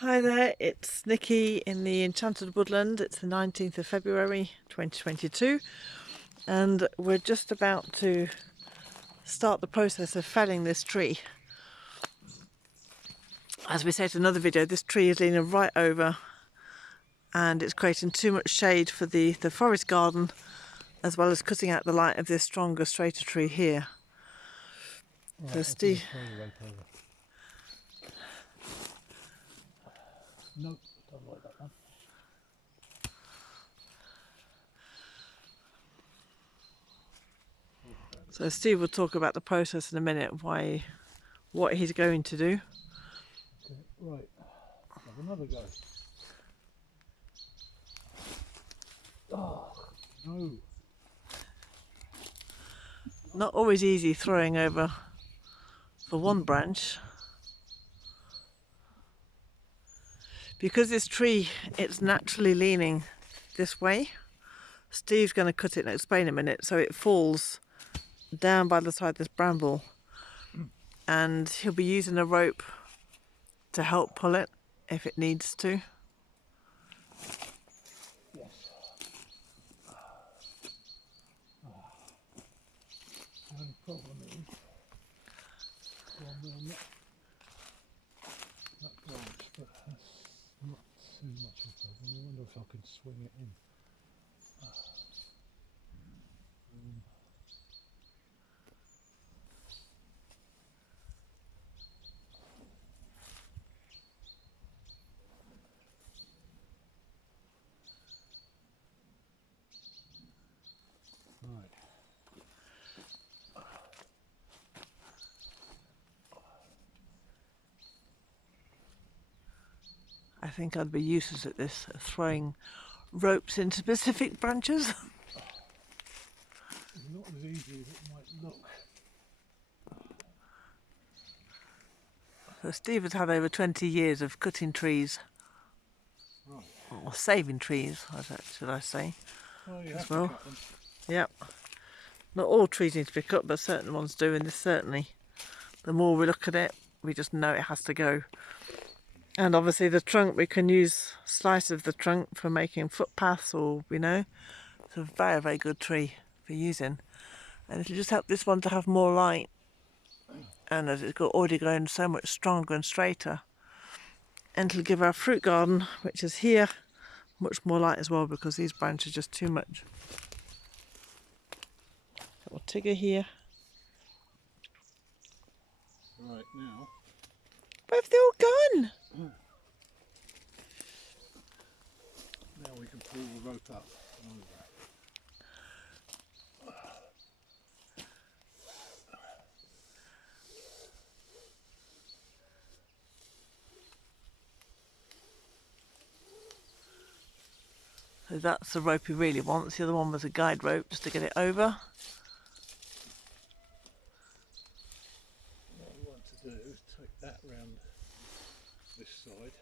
Hi there, it's Nikki in the Enchanted Woodland. It's the 19th of February 2022 and we're just about to start the process of felling this tree. As we said in another video, this tree is leaning right over and it's creating too much shade for the forest garden, as well as cutting out the light of this stronger, straighter tree here. Right, So Steve... Nope, don't like that one. So Steve will talk about the process in a minute, what he's going to do. Okay, right, have another go. Oh, no. Not always easy throwing over for one branch. Because this tree, it's naturally leaning this way. Steve's going to cut it and explain in a minute, so it falls down by the side of this bramble, and he'll be using a rope to help pull it if it needs to. Yes. The only problem is on that branch, but that's not too much of a problem. I wonder if I can swing it in. Right. I think I'd be useless at this, throwing ropes into specific branches. It's not as easy as it might look. So Steve has had over 20 years of cutting trees, Right. or saving trees, should I say, Well, you as have well. to cut them. Yep. Not all trees need to be cut, but certain ones do, and this certainly, the more we look at it, we just know it has to go. And obviously the trunk, we can use slices of the trunk for making footpaths, or, you know, it's a very, very good tree for using. And it'll just help this one to have more light. And as it's already grown so much stronger and straighter. And it'll give our fruit garden, which is here, much more light as well, because these branches are just too much. Little Tigger here. Right, now. Where have they all gone? Now we can pull the rope up over. So that's the rope he really wants. The other one was a guide rope just to get it over. What we want to do is take that round this side.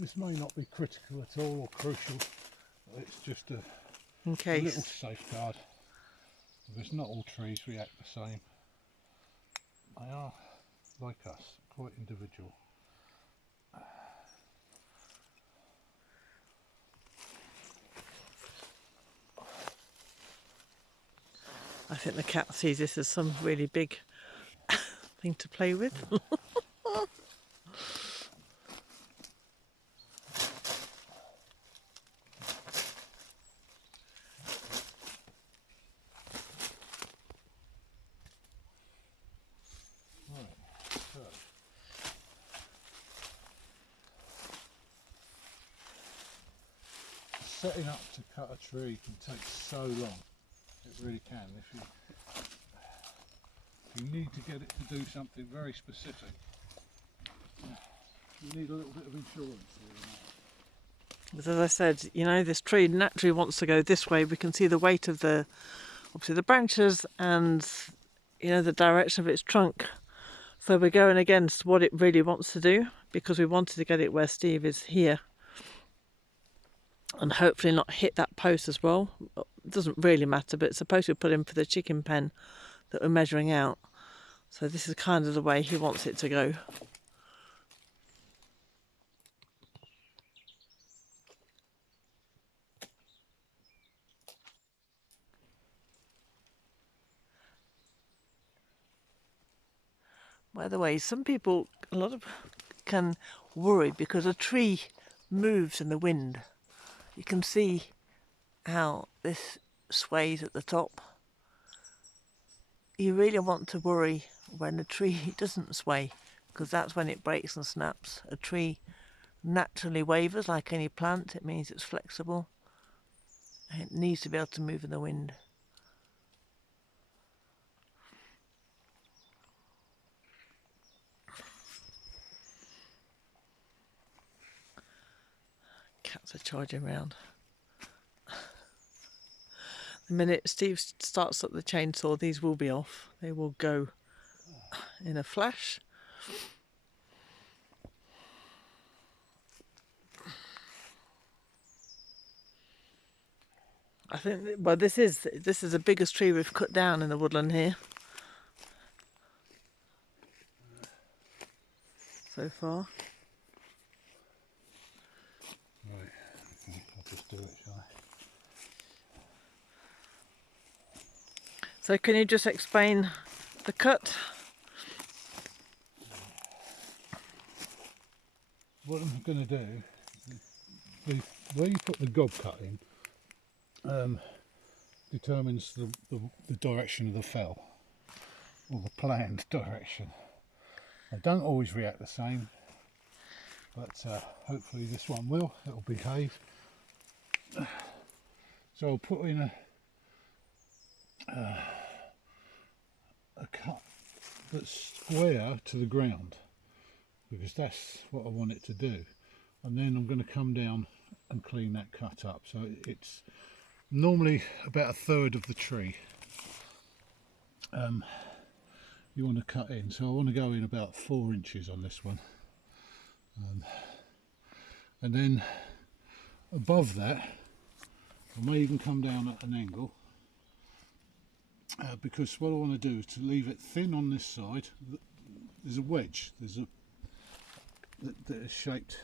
This may not be critical at all or crucial, but it's just a little safeguard, because not all trees react the same. They are, like us, quite individual. I think the cat sees this as some really big thing to play with. Setting up to cut a tree can take so long. It really can. If you need to get it to do something very specific, you need a little bit of insurance. But as I said, you know, this tree naturally wants to go this way. We can see the weight of obviously the branches and, you know, the direction of its trunk. So we're going against what it really wants to do, because we wanted to get it where Steve is here and hopefully not hit that post as well. It doesn't really matter, but it's supposed to be put in for the chicken pen that we're measuring out. So this is kind of the way he wants it to go. By the way, some people, a lot of can worry because a tree moves in the wind. You can see how this sways at the top. You really want to worry when a tree doesn't sway, because that's when it breaks and snaps. A tree naturally wavers like any plant. It means it's flexible. It needs to be able to move in the wind. Cats are charging round. The minute Steve starts up the chainsaw, these will be off. They will go in a flash. I think, well, this is the biggest tree we've cut down in the woodland here so far. Right, okay, I'll just do it, shall I? So can you just explain the cut? What I'm going to do, where you put the gob cut in determines the direction of the fell, or the planned direction. They don't always react the same, but hopefully this one will. It'll behave. So I'll put in a cut that's square to the ground, because that's what I want it to do. And then I'm going to come down and clean that cut up. So it's normally about 1/3 of the tree you want to cut in. So I want to go in about 4 inches on this one. And then above that, I may even come down at an angle, because what I want to do is to leave it thin on this side. There's a wedge, that is shaped.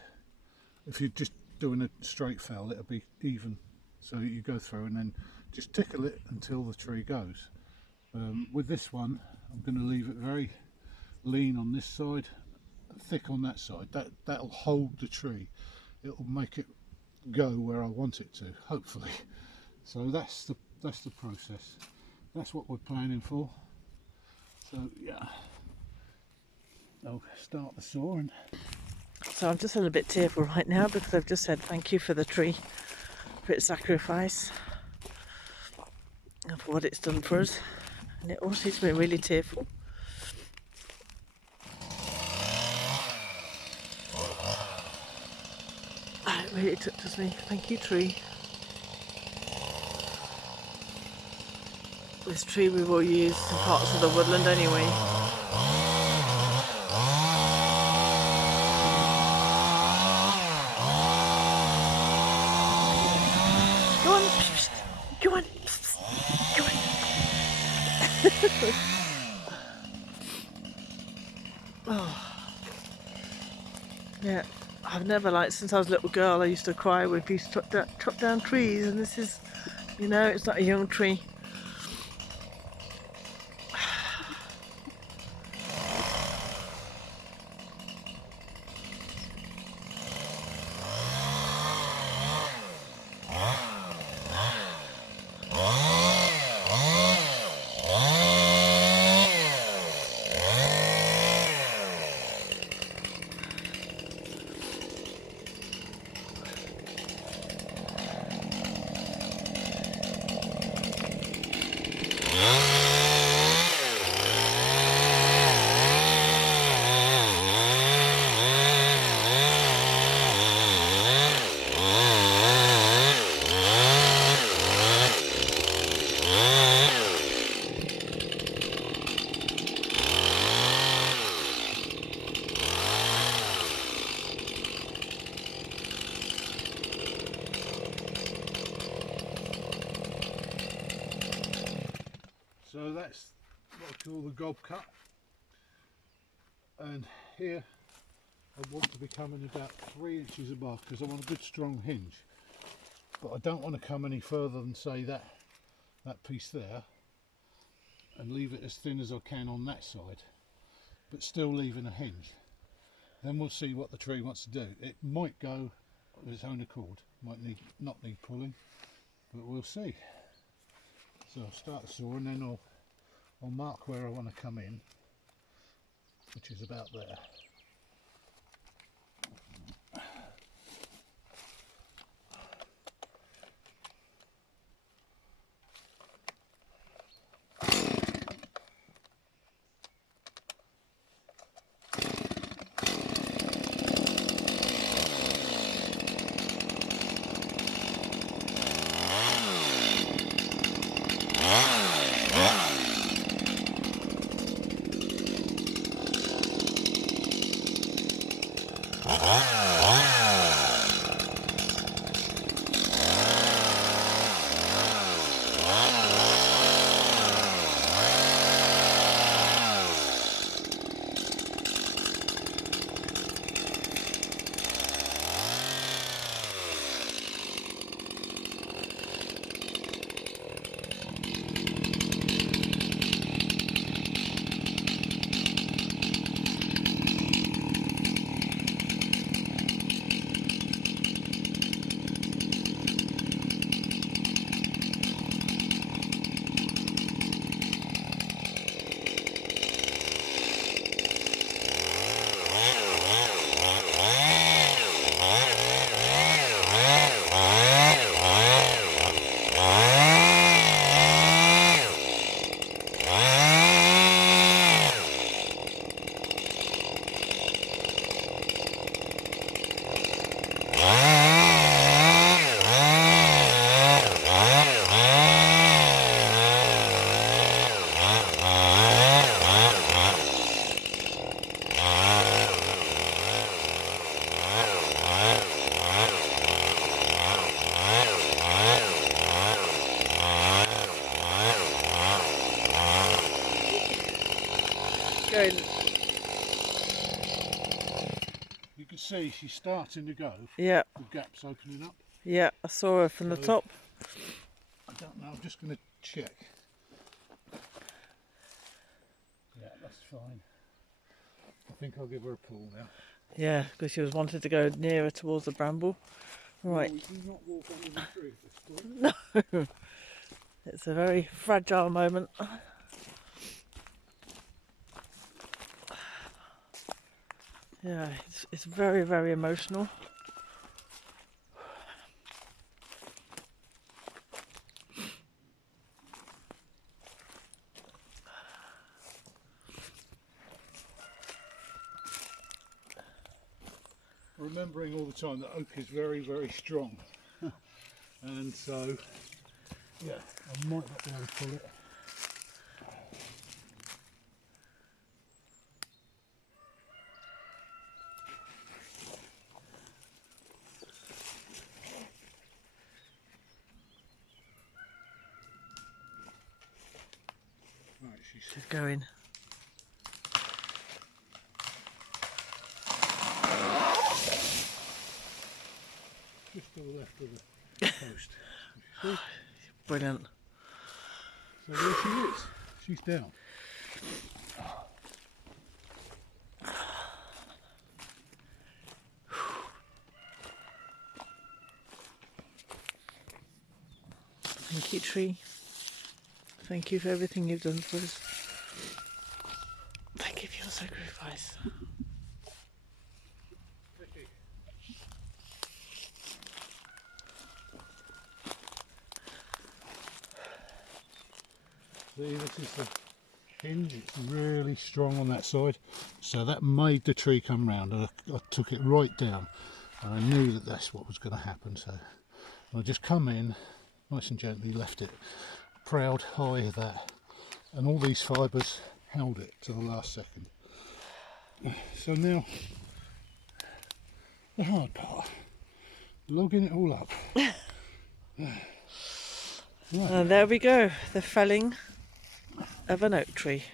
If you're just doing a straight fell, it'll be even, so you go through and then just tickle it until the tree goes. With this one, I'm going to leave it very lean on this side, thick on that side. That'll hold the tree. It'll make it go where I want it to, hopefully. So that's the process. That's what we're planning for. So yeah, I'll start the sawing. So I'm just a little bit tearful right now because I've just said thank you for the tree, for its sacrifice, and for what it's done for us. And it all seems to be really tearful. It really touches me. Thank you, tree. This tree we will use in parts of the woodland anyway. Go on, go on, go on. Oh. Yeah, I've never, like, since I was a little girl, I used to cry when people chop down trees, and this is, you know, it's not a young tree. So that's what I call the gob cut, and here I want to be coming about 3 inches above because I want a good strong hinge, but I don't want to come any further than say that piece there, and leave it as thin as I can on that side, but still leaving a hinge. Then we'll see what the tree wants to do. It might go of its own accord, might not need pulling, but we'll see. So I'll start the saw, and then I'll mark where I want to come in, which is about there. Going. You can see she's starting to go. Yeah. The gap's opening up. Yeah, I saw her from the top. I don't know, I'm just going to check. Yeah, that's fine. I think I'll give her a pull now. Yeah, because she was wanting to go nearer towards the bramble. Right. No, we do not walk under the tree at this point. No. It's a very fragile moment. Yeah, it's very, very emotional. Remembering all the time that oak is very, very strong. And so, yeah, I might not be able to pull it. Right, she's going. Just to the left of the post. See? Brilliant. So there she is. She's down. Thank you, tree. Thank you for everything you've done for us. Thank you for your sacrifice. See, this is the hinge. It's really strong on that side, so that made the tree come round. I took it right down, and I knew that that's what was going to happen. So I just come in nice and gently, left it proud high that, and all these fibres held it to the last second. So now the hard part, logging it all up. Right. And there we go, the felling of an oak tree.